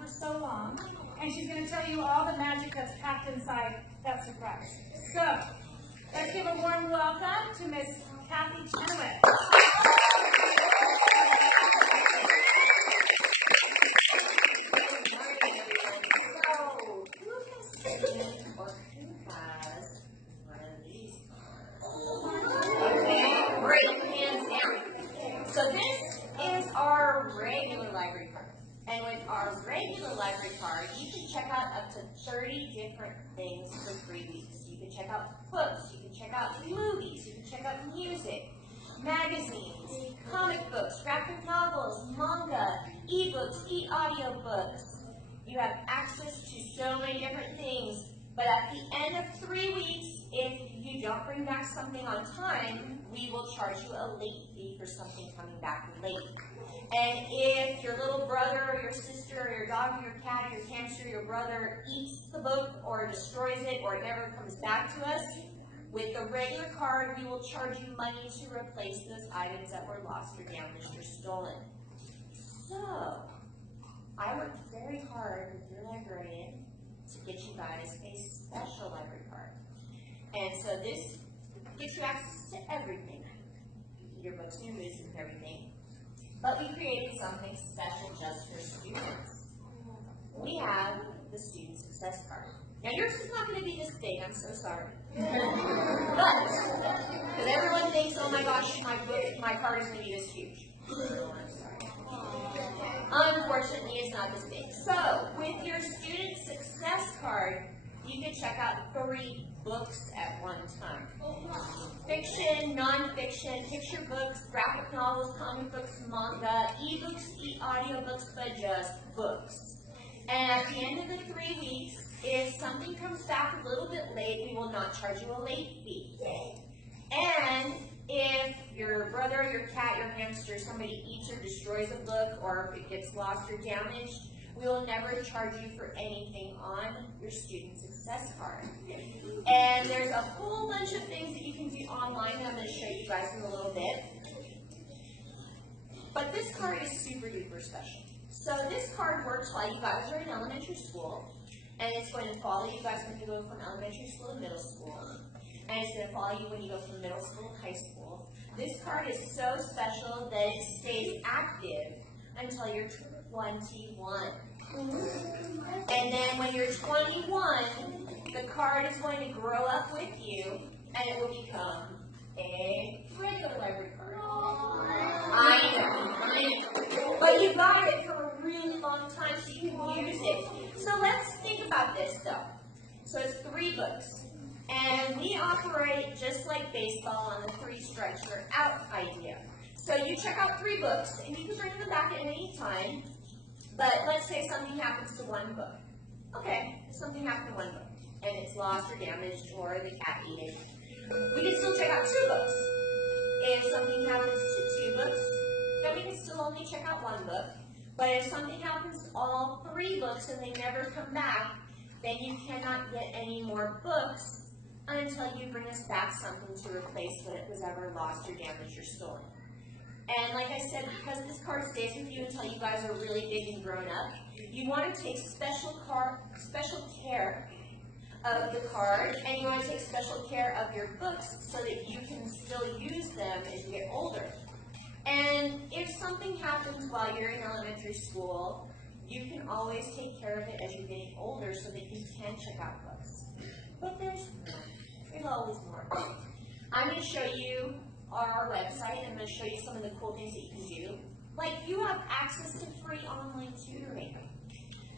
for so long, and she's going to tell you all the magic that's packed inside that surprise. So, let's give a warm welcome to Miss Kathy Chenoweth. So this is our regular library card. And with our regular library card, you can check out up to 30 different things for 3 weeks. You can check out books, you can check out movies, you can check out music, magazines, comic books, graphic novels, manga, ebooks, e-audiobooks. You have access to so many different things. But at the end of 3 weeks, if you don't bring back something on time, we will charge you a late fee for something coming back late. And if your little brother or your sister or your dog or your cat or your hamster or your brother eats the book or destroys it or it never comes back to us, with the regular card, we will charge you money to replace those items that were lost or damaged or stolen. So, I worked very hard with your librarian to get you guys a special library card. And so this gives you access to everything, your books and your movies and everything. But we created something special just for students. We have the Student Success Card. Now yours is not going to be this big, I'm so sorry. But, because everyone thinks, oh my gosh, my card is going to be this huge. I'm sorry. Unfortunately, it's not this big. So, with your Student Success Card, you can check out 3 books at one time. Fiction, non-fiction, picture books, graphic novels, comic books, manga, ebooks, e-audiobooks, but just books. And at the end of the 3 weeks, if something comes back a little bit late, we will not charge you a late fee. And if your brother, your cat, your hamster, somebody eats or destroys a book, or if it gets lost or damaged, we will never charge you for anything on your Student Success Card. And there's a whole bunch of things that you can do online that I'm going to show you guys in a little bit. But this card is super duper special. So this card works while you guys are in elementary school, and it's going to follow you guys when you go from elementary school to middle school, and it's going to follow you when you go from middle school to high school. This card is so special that it stays active until you're 21. And then when you're 21, the card is going to grow up with you, and it will become a regular library card. I know. But you got it for a really long time, so you can use it. So let's think about this, though. So it's 3 books. And we operate just like baseball on the 3 strikes you're out idea. So you check out 3 books, and you can bring them back at any time. But let's say something happens to one book. Okay, something happened to one book, and it's lost or damaged, or the cat ate it. We can still check out 2 books. If something happens to 2 books, then we can still only check out 1 book. But if something happens to all 3 books and they never come back, then you cannot get any more books until you bring us back something to replace what it was ever lost or damaged or stolen. And like I said, because this card stays with you until you guys are really big and grown up, you want to take special care of the card, and you want to take special care of your books so that you can still use them as you get older. And if something happens while you're in elementary school, you can always take care of it as you're getting older so that you can check out books. But there's always more. I'm going to show you our website. I'm going to show you some of the cool things that you can do. Like, you have access to free online tutoring.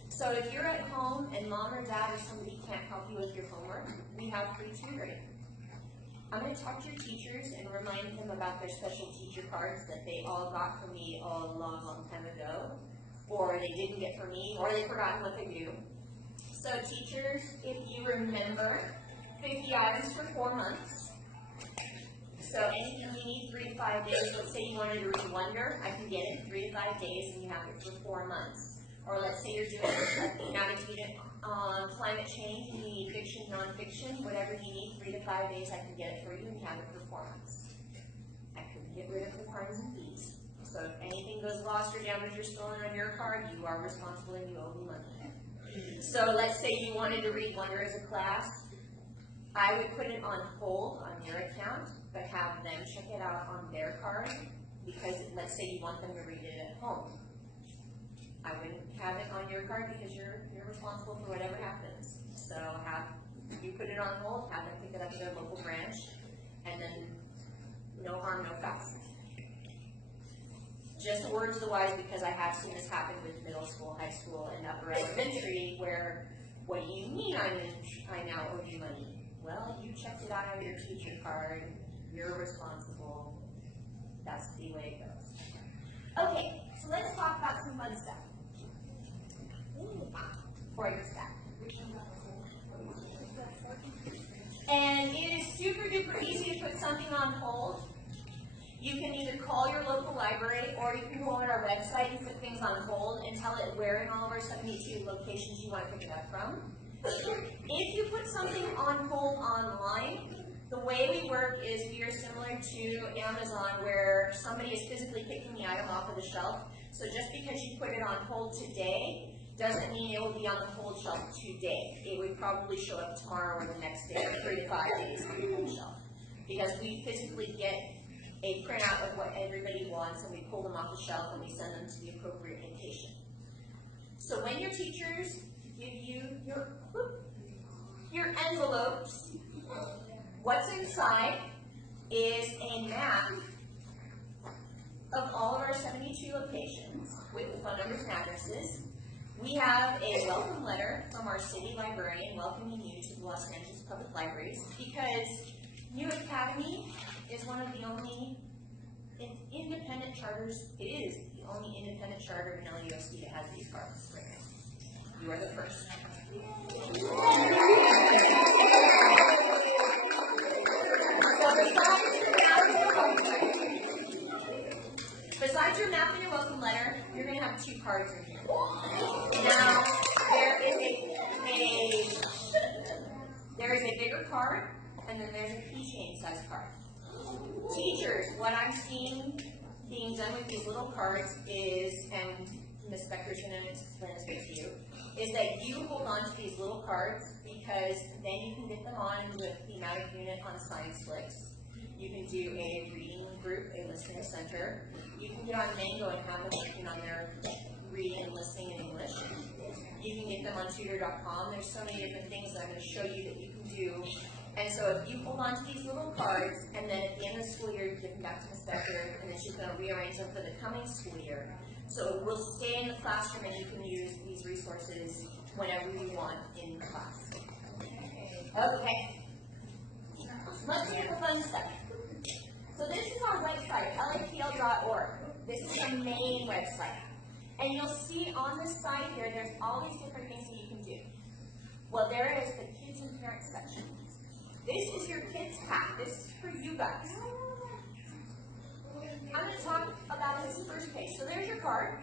So if you're at home and mom or dad or somebody can't help you with your homework, we have free tutoring. I'm going to talk to your teachers and remind them about their special teacher cards that they all got from me a long, long time ago, or they didn't get from me, or they've forgotten what they do. So teachers, if you remember, 50 items for 4 months. So anything you need 3 to 5 days. Let's say you wanted to read Wonder, I can get it in 3 to 5 days, and you have it for 4 months. Or let's say you're doing an attitude on climate change, and you need fiction, nonfiction, whatever you need, 3 to 5 days, I can get it for you, and you have it for 4 months. I can get rid of the cards and fees. So if anything goes lost or damaged or stolen on your card, you are responsible and you owe me money. So let's say you wanted to read Wonder as a class. I would put it on hold on your account, but have them check it out on their card, because let's say you want them to read it at home. I wouldn't have it on your card because you're responsible for whatever happens. So you put it on hold, have them pick it up at their local branch, and then no harm, no foul. Just words to the wise, because I have seen this happen with middle school, high school, and upper elementary, where, what do you mean I now owe you money? Well, you checked it out on your teacher card, you're responsible, that's the way it goes. Okay, so let's talk about some fun stuff. For your staff. And it is super duper easy to put something on hold. You can either call your local library, or you can go on our website and put things on hold and tell it where in all of our 72 locations you want to pick it up from. If you put something on hold online, the way we work is we are similar to Amazon, where somebody is physically picking the item off of the shelf. So just because you put it on hold today doesn't mean it will be on the hold shelf today. It would probably show up tomorrow or the next day, or 3 to 5 days on the hold shelf. Because we physically get a printout of what everybody wants, and we pull them off the shelf and we send them to the appropriate location. So when your teachers give you your envelopes, what's inside is a map of all of our 72 locations with the phone numbers and addresses. We have a welcome letter from our city librarian welcoming you to the Los Angeles Public Libraries, because New Academy is one of the only independent charters. It is the only independent charter in LUSD that has these cards right now. You are the first. Besides your map and your welcome letter, you're going to have 2 cards in here. Now, there is a bigger card, and then there's a keychain size card. Teachers, what I'm seeing being done with these little cards is, and Ms. Becker's going to explain this with you, is that you hold on to these little cards, because then you can get them on with the thematic unit on science flicks. You can do a reading group, a listening center. You can get on Mango and have them working on their reading and listening in English. You can get them on tutor.com. There's so many different things that I'm going to show you that you can do. And so if you hold on to these little cards, and then at the end of the school year, you give them back to Ms. Becker, and then she's going to rearrange them for the coming school year. So we'll stay in the classroom, and you can use these resources whenever you want in class. Okay. Let's get the fun stuff. So this is our website, lapl.org. This is the main website. And you'll see on this side here, there's all these different things that you can do. Well, there is the kids and parents section. This is your kids pack. This is for you guys. I'm going to talk about this first page. So there's your card.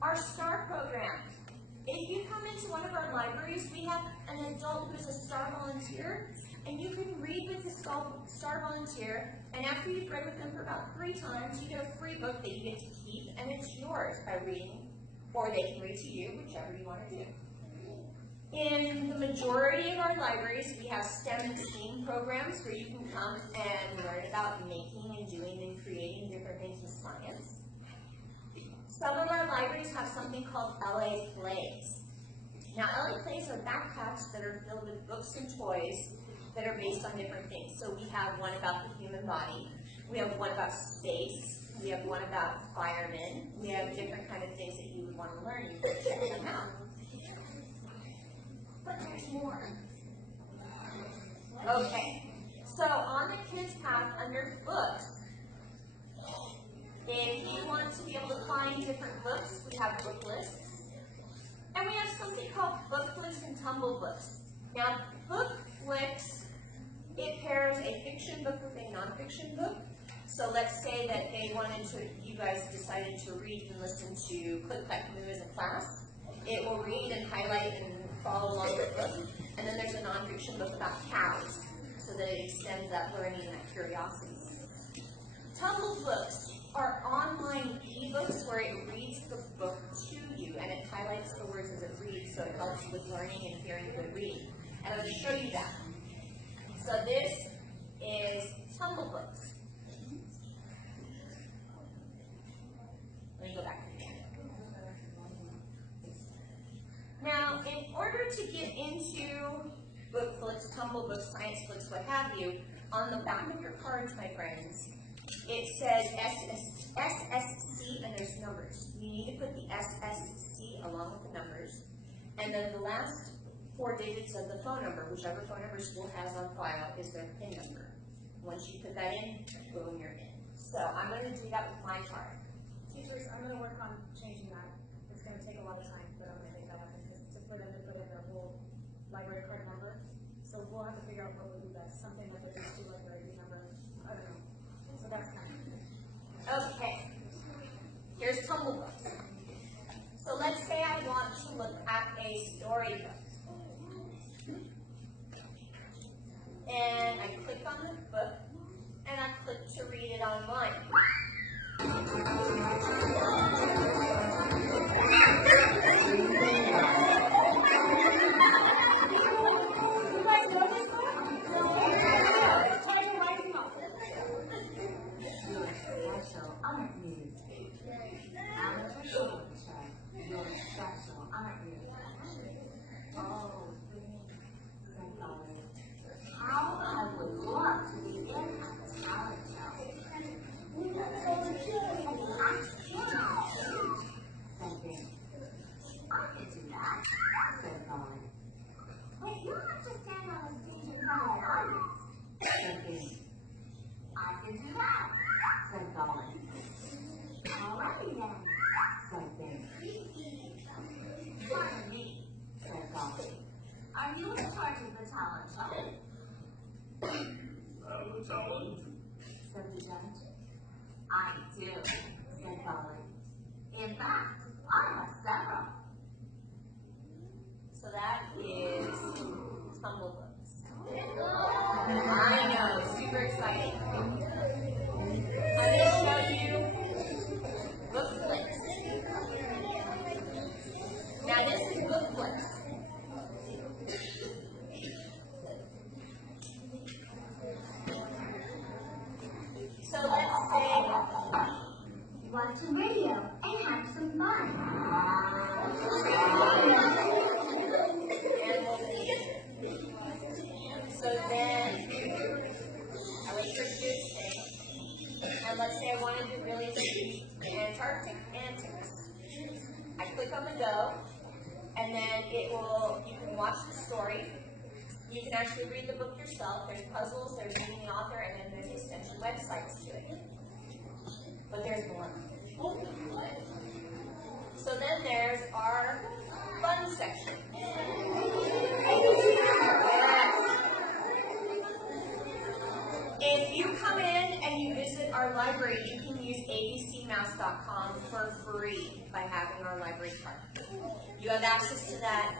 Our STAR program. If you come into one of our libraries, we have an adult who is a STAR volunteer, and you can read with the STAR volunteer, and after you've read with them for about 3 times, you get a free book that you get to keep, and it's yours by reading, or they can read to you, whichever you want to do. In the majority of our libraries, we have STEM and STEAM programs where you can come and learn about making and doing and creating different things in science. Some of our libraries have something called LA Plays. Now, LA Plays are backpacks that are filled with books and toys that are based on different things. So we have one about the human body, we have one about space, we have one about firemen, we have different kind of things that you would want to learn. You can check them out. But there's more. Okay, so on the kids path under books, if you want to be able to find different books, we have book lists. And we have something called book flicks and tumble books. Now, book flicks, it pairs a fiction book with a nonfiction book. So let's say that you guys decided to read and listen to Click Clack Moo as a class. It will read and highlight and follow along with the book. And then there's a nonfiction book about cows, so that it extends that learning and that curiosity. Tumble Books are online ebooks where it reads the book to you and it highlights the words as it reads, so it helps with learning and hearing good reading. And I'm going to show you that. So this is Tumble Books. Let me go back. Now, in order to get into book flips, Tumble Books, science flips, what have you, on the back of your cards, my friends, it says SSC and there's numbers. You need to put the SSC along with the numbers, and then the last 4 digits of the phone number, whichever phone number school has on file, is their PIN number. Once you put that in, boom, you're in. So I'm going to do that with my card. Teachers, I'm going to work on changing that. It's going to take a lot of time, but I'm going to make that happen for them to put in their whole library card number. So we'll have to figure out what would be best. Something that they just do like their ID number. I don't know. So that's kind of. Okay. Here's Tumble Books. So let's say I want to look at a storybook. And I click on the book, and I click to read it online. Are you in charge of the talent show? The talent? Said the judge. I do, said Dolly. In fact, I have several. So that is Tumble Books. I know, super exciting. I'm going to show you Book Flips. Now this is Book Flips. So let's say Watch the radio and have some fun. and we'll see. So then I would push this thing. And let's say I wanted to really see Antarctic antics. I click on the go, and then it will, you can watch the story. You can actually read the book yourself. There's puzzles, there's reading the author, and then there's extension websites to it. But there's more. So then there's our fun section. If you come in and you visit our library, you can use abcmouse.com for free by having our library card. You have access to that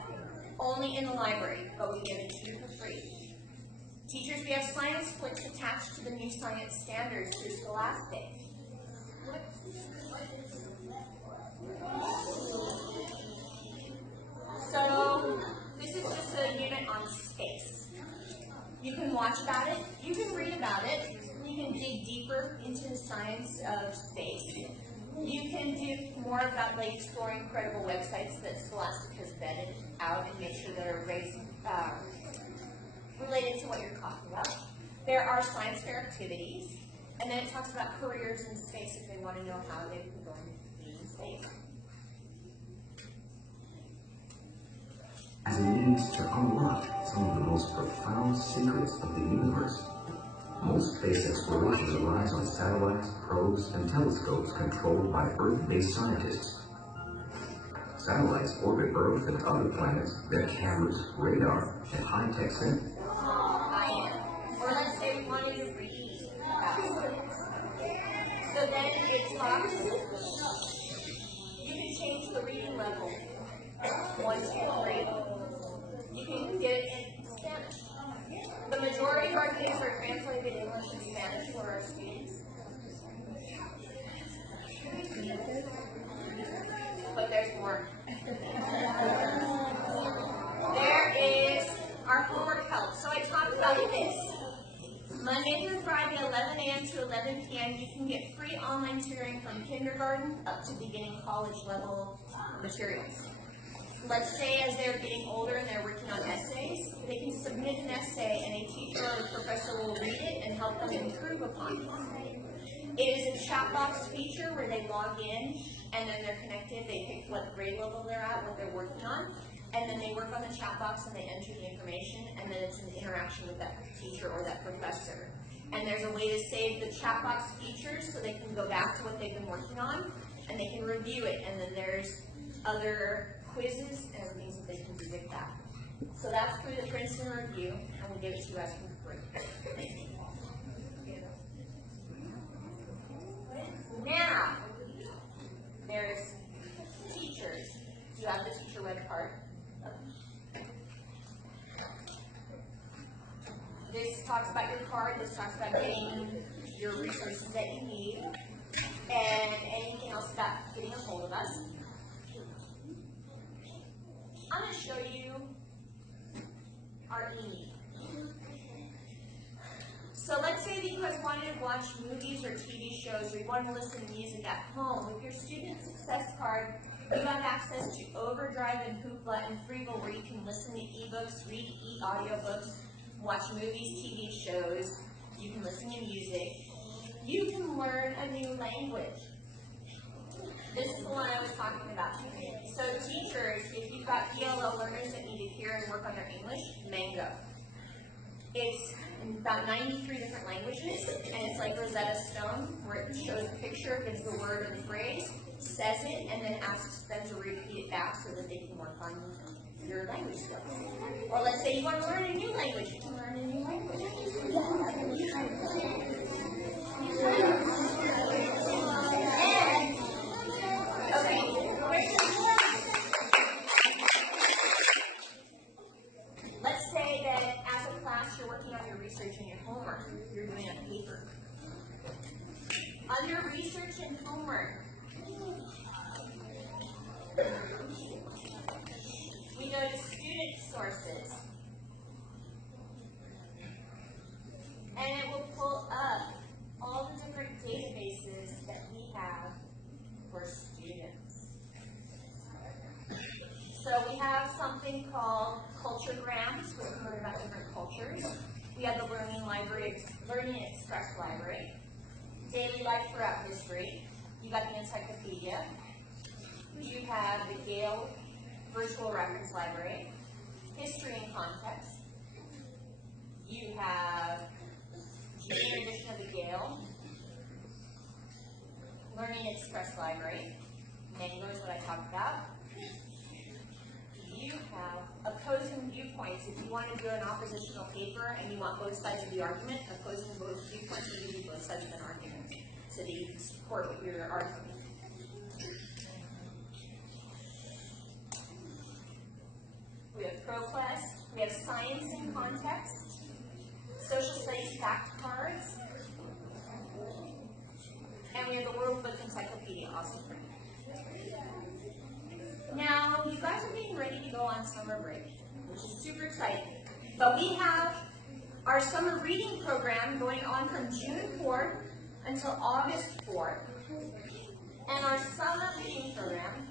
only in the library, but we give it to you for free. Teachers, we have science flicks attached to the new science standards through Scholastic. So this is just a unit on space. You can watch about it, you can read about it, you can dig deeper into the science of space. You can do more about like exploring credible websites that Scholastic has vetted out and make sure that are related to what you're talking about. There are science fair activities, and then it talks about careers in space if they want to know how they can go and be in space. As a means to unlock some of the most profound secrets of the universe. Most space explorations relies on satellites, probes, and telescopes controlled by Earth-based scientists. Satellites orbit Earth and other planets, their cameras, radar, and high-tech sensors. Or let's say we wanted to read about space. So then it talks, you can change the reading level. 1, 2, 3. You can get it in Spanish. The majority of our things are translated English and Spanish for our students. But there's more. There is our homework help. So I talked about this. Monday through Friday, 11 a.m. to 11 p.m., you can get free online tutoring from kindergarten up to beginning college level materials. Let's say as they're getting older and they're working on essays, they can submit an essay and a teacher or a professor will read it and help them improve upon it. It is a chat box feature where they log in and then they're connected, they pick what grade level they're at, what they're working on, and then they work on the chat box and they enter the information, and then it's an interaction with that teacher or that professor. And there's a way to save the chat box features so they can go back to what they've been working on, and they can review it, and then there's other quizzes and things that they can do with that. So that's through the Princeton Review, and we'll give it to you guys for free. Now, there's teachers. Do you have the teacher web card? This talks about your card, this talks about getting your resources that you need, and anything else about getting a hold of us. I'm going to show you our e-meet. So let's say that you guys wanted to watch movies or TV shows, or you want to listen to music at home. With your Student Success Card, you have access to Overdrive and Hoopla and Freeble, where you can listen to ebooks, read audiobooks, watch movies, TV shows, you can listen to music. You can learn a new language. This is the one I was talking about. So teachers, if you've got ELL learners that need to hear and work on their English, Mango. It's in about 93 different languages, and it's like Rosetta Stone, where it shows a picture, gives the word or the phrase, says it, and then asks them to repeat it back so that they can work on your language skills. Or let's say you want to learn a new language, you can learn a new language. Let's say that as a class you're working on your research and your homework. You're doing a paper. Under research and homework, we go to student sources. And it will pull up all the different databases that we have for students. So we have something called Culturegrams, where we learn about different cultures. We have the Learning Express Library, Daily Life Throughout History. You got the Encyclopedia. You have the Gale Virtual Reference Library, History and Context. You have Junior Edition of the Gale, Learning Express Library, Mango is what I talked about. You have opposing viewpoints. If you want to do an oppositional paper and you want both sides of the argument, opposing both viewpoints will give you both sides of an argument so that you can support your argument. We have ProQuest, we have Science in Context, Social Studies Fact Cards, and we have the World Book Encyclopedia also printed. Now, you guys are getting ready to go on summer break, which is super exciting. But we have our summer reading program going on from June 4th until August 4th. And our summer reading program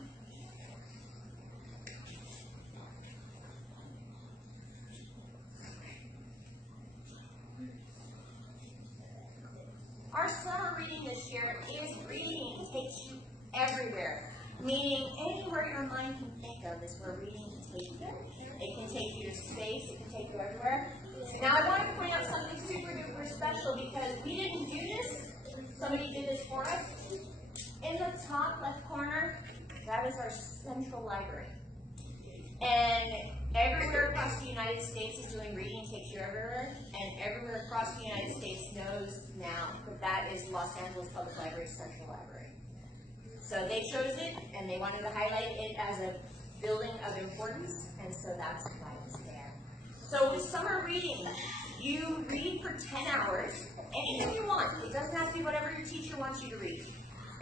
this year is reading. It takes you everywhere. Meaning anywhere your mind can think of is where reading can take you. It can take you to space, it can take you everywhere. Now I want to point out something super duper special because we didn't do this. Somebody did this for us. In the top left corner, that is our central library. And everywhere across the United States is doing Reading Takes You Everywhere, and everywhere across the United States knows now that that is Los Angeles Public Library's Central Library. So they chose it, and they wanted to highlight it as a building of importance, and so that's why it's there. So with summer reading, you read for 10 hours, anything you want. It doesn't have to be whatever your teacher wants you to read.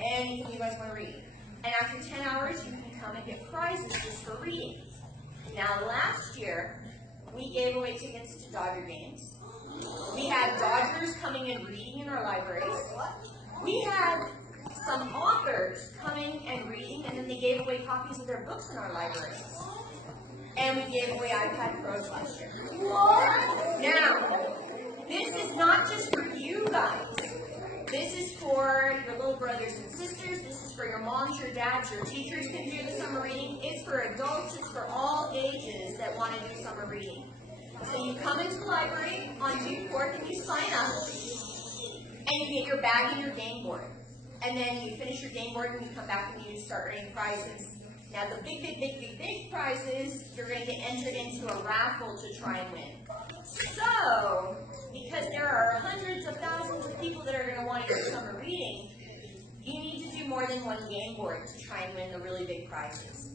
anything you guys want to read. And after 10 hours, you can come and get prizes just for reading. Now, last year, we gave away tickets to Dodger games. We had Dodgers coming and reading in our libraries. We had some authors coming and reading, and then they gave away copies of their books in our libraries. And we gave away iPad Pros last year. Now, this is not just for you guys. This is for your little brothers and sisters. This is for your moms, your dads, your teachers can do the summer reading. It's for adults. It's for all ages that want to do summer reading. So you come into the library on June 4th and you sign up, and you get your bag and your game board. And then you finish your game board and you come back and you start earning prizes. Now the big prizes, you're going to get entered into a raffle to try and win. So, because there are hundreds of thousands of people that are going to want to do summer reading, you need to do more than one game board to try and win the really big prizes.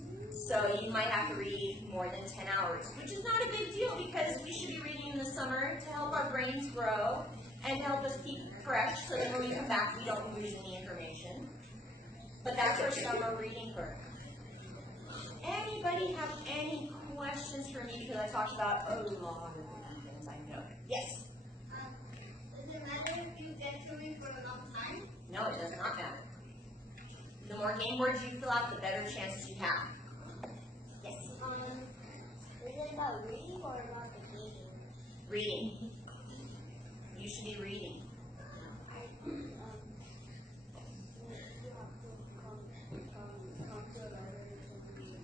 So you might have to read more than 10 hours, which is not a big deal because we should be reading in the summer to help our brains grow and help us keep fresh so that when we come back we don't lose any information. But that's our summer reading program. Anybody have any questions for me because I talked about a lot of different things I know? Yes? Does it matter if you get something for a long time? No, it does not matter. The more game boards you fill out, the better chances you have. Yes? Is it about reading or about the game? Reading. You should be reading. You have to come to a library to read.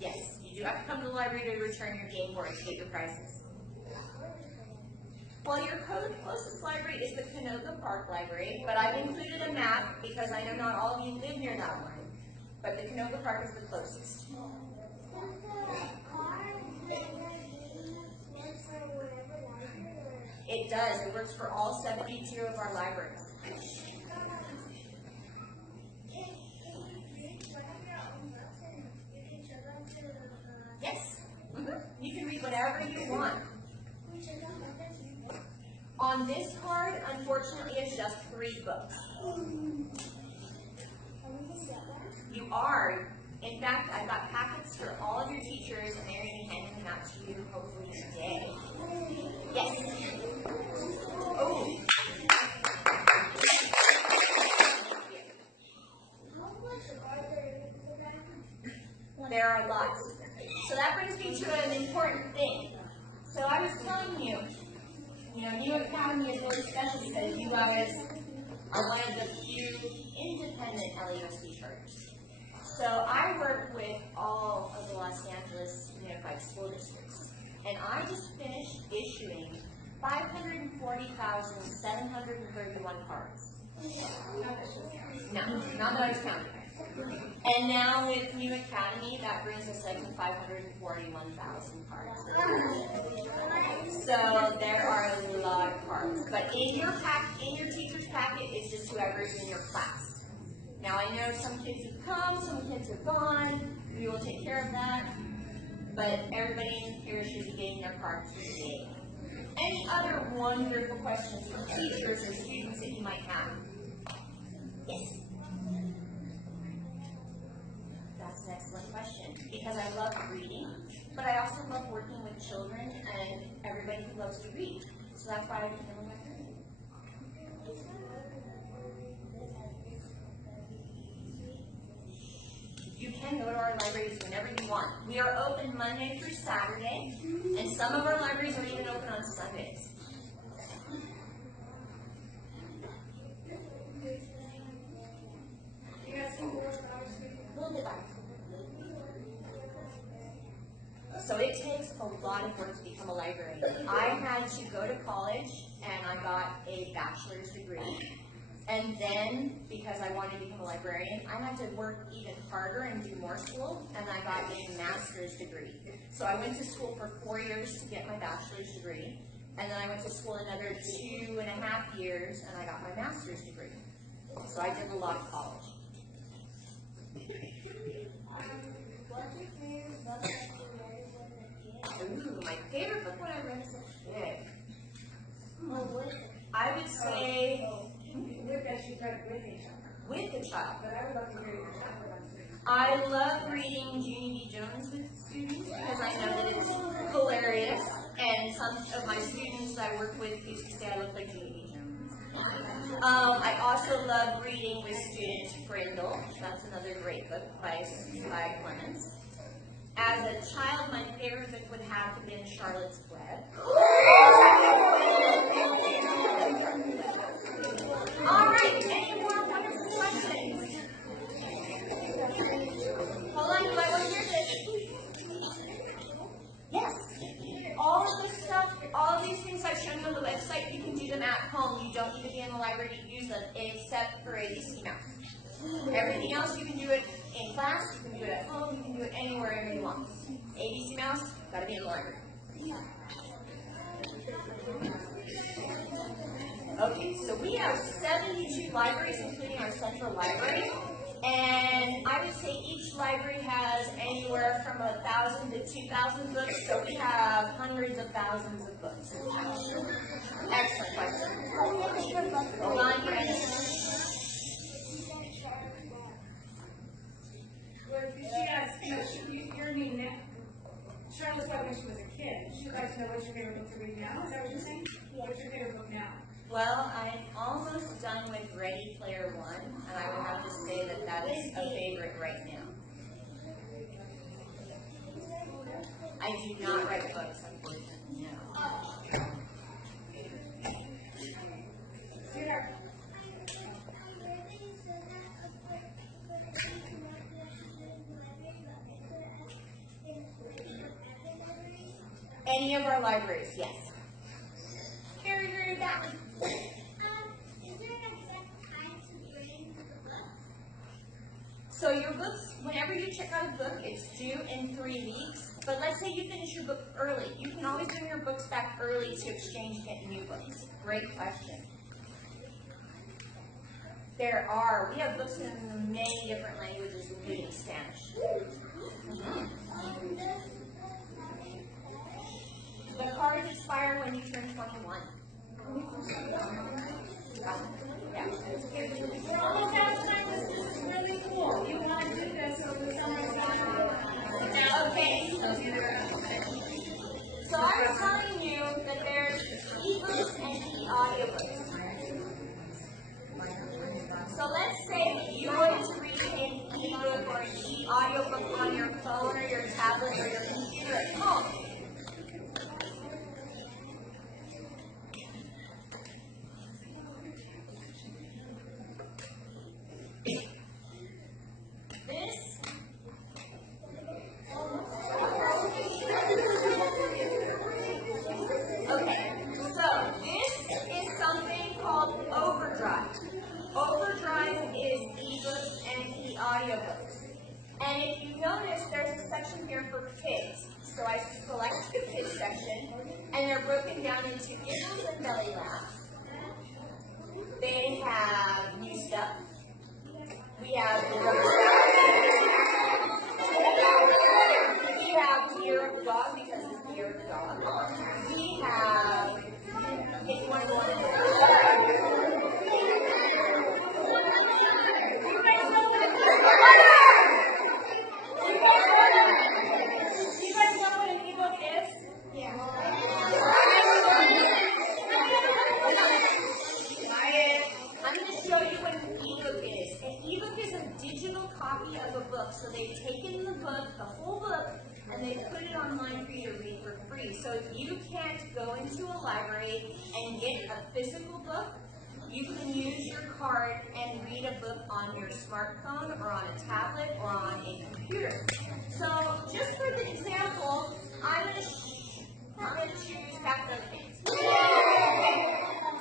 Yes, you do have to come to the library to return your game board to get your prizes. Well, your closest library is the Canoga Park Library, but I've included a map because I know not all of you live near that one. But the Canoga Park is the closest. It does. It works for all 72 of our libraries. Yes. You can read whatever you want. On this card, unfortunately, it's just 3 books. You are. In fact, I've got packets for all of your teachers, and they're going to be handing them out to you hopefully today. Yes. Oh. There are lots. So that brings me to an important thing. So I was telling you, New Academy is really special because you guys are one of the few independent LEO teachers. So I work with all of the Los Angeles Unified School Districts, and I just finished issuing 540,731 cards. No, not that I was counting. And now with New Academy, that brings us like to 541,000 cards. So there are a lot of cards. But in your teacher's packet is just whoever's in your class. Now I know some kids have come, some kids have gone. We will take care of that. But everybody in here should be getting their cards today. Any other wonderful questions from teachers or students that you might have? Yes? That's an excellent question, because I love reading, but I also love working with children and everybody who loves to read. So that's why I became a librarian. You can go to our libraries whenever you want. We are open Monday through Saturday, and some of our libraries are even open on Sundays. So it takes a lot of work to become a librarian. I had to go to college and I got a bachelor's degree. And then, because I wanted to become a librarian, I had to work even harder and do more school, and I got a master's degree. So I went to school for 4 years to get my bachelor's degree, and then I went to school another 2.5 years, and I got my master's degree. So I did a lot of college. Ooh, my favorite book when I read as a kid. I would say, with the child. But I would love to hear your chat with them. I love reading Junie B. Jones with students because I know that it's hilarious, and some of my students I work with used to say I look like Junie B. Jones. I also love reading with students Brindle. That's another great book by Clemens. As a child, my favorite book would have been Charlotte's Web. All right, any more wonderful questions? Hold on, do I want to hear this? Yes. All of this stuff, all of these things I've shown you on the website, you can do them at home. You don't need to be in the library to use them, except for ABC Math. Everything else, you can do it in class, you can do it at home, you can do it anywhere you want. ABC Mouse, gotta be in the library. Okay, so we have 72 libraries, including our central library. And I would say each library has anywhere from 1,000 to 2,000 books, so we have hundreds of thousands of books. Excellent question. Hold on, Brandon. Well, she asked, you're meaning that Charlotte's Web when she was a kid. She'd like to know what's your favorite book to read now? Is that what you're saying? What's your favorite book now? Well, I'm almost done with Ready Player One, and I would have to say that that is a favorite right now. I do not write books, unfortunately, no. Any of our libraries, yes. Very, very bad. Is there an exact time to bring the book? So your books, whenever you check out a book, it's due in 3 weeks. But let's say you finish your book early. You can always bring your books back early to exchange and get new books. Great question. We have books in many different languages, including Spanish. The cards expire when you turn 21. Yeah. We're almost out of time. This is really cool. You want to do this over the summer? Okay. So I was telling you that there's ebooks and e-audiobooks. So let's say that you want to read an ebook or an e-audiobook on your phone or your tablet or your computer at home. Overdrive is ebooks and e-audiobooks. And if you notice, there's a section here for kids. So I select the kids section, and they're broken down into giggles and belly laughs. They have new stuff. We have we have Year of the Dog because it's the Year of the Dog. We have, if you want to go on So they've taken the book, the whole book, and they put it online for you to read for free. So if you can't go into a library and get a physical book, you can use your card and read a book on your smartphone or on a tablet or on a computer. So just for the example, I'm going to choose Captain Underpants.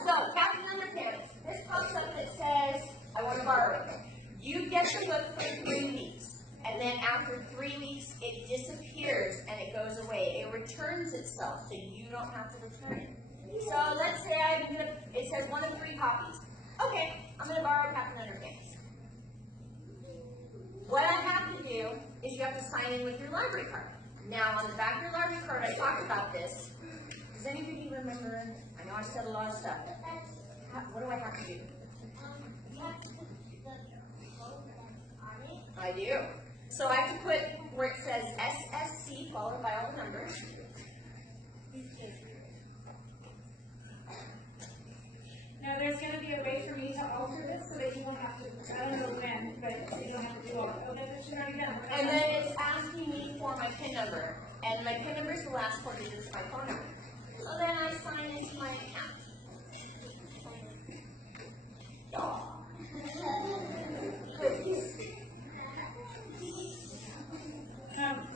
So Captain Underpants, this pops up that says, I want to borrow it. You get the book for 3 weeks. And then after 3 weeks, it disappears and it goes away. It returns itself, so you don't have to return it. So let's say it says 1 of 3 copies. Okay, I'm going to borrow Captain Underpants. What I have to do is you have to sign in with your library card. Now, on the back of your library card, I talked about this. Does anybody remember? I know I said a lot of stuff. What do I have to do? You have to put the do. So I have to put where it says SSC followed by all the numbers. Now, there's gonna be a way for me to alter this so that you won't have to, I don't know when, but so you don't have to do all that. Oh, that's what already done. And then it's asking me for my PIN number. And my PIN number is the last 4 digits of my phone number. So then I sign into my account.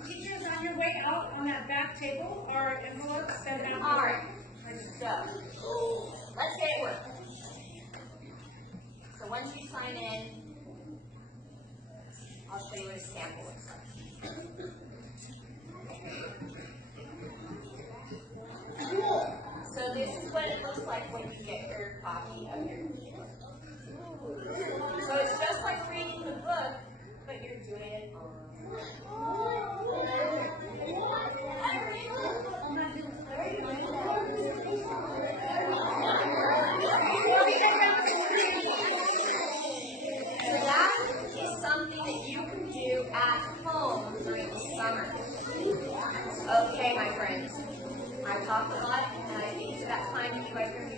Teachers, on your way out on that back table are envelopes that have. Alright, so let's get it working. So once you sign in, I'll show you what a sample looks like. So this is what it looks like when you get your copy of your So it's just like reading the book, but you're doing it So that is something that you can do at home during the summer. Okay, my friends. I've talked a lot, and I think it's about time that you guys are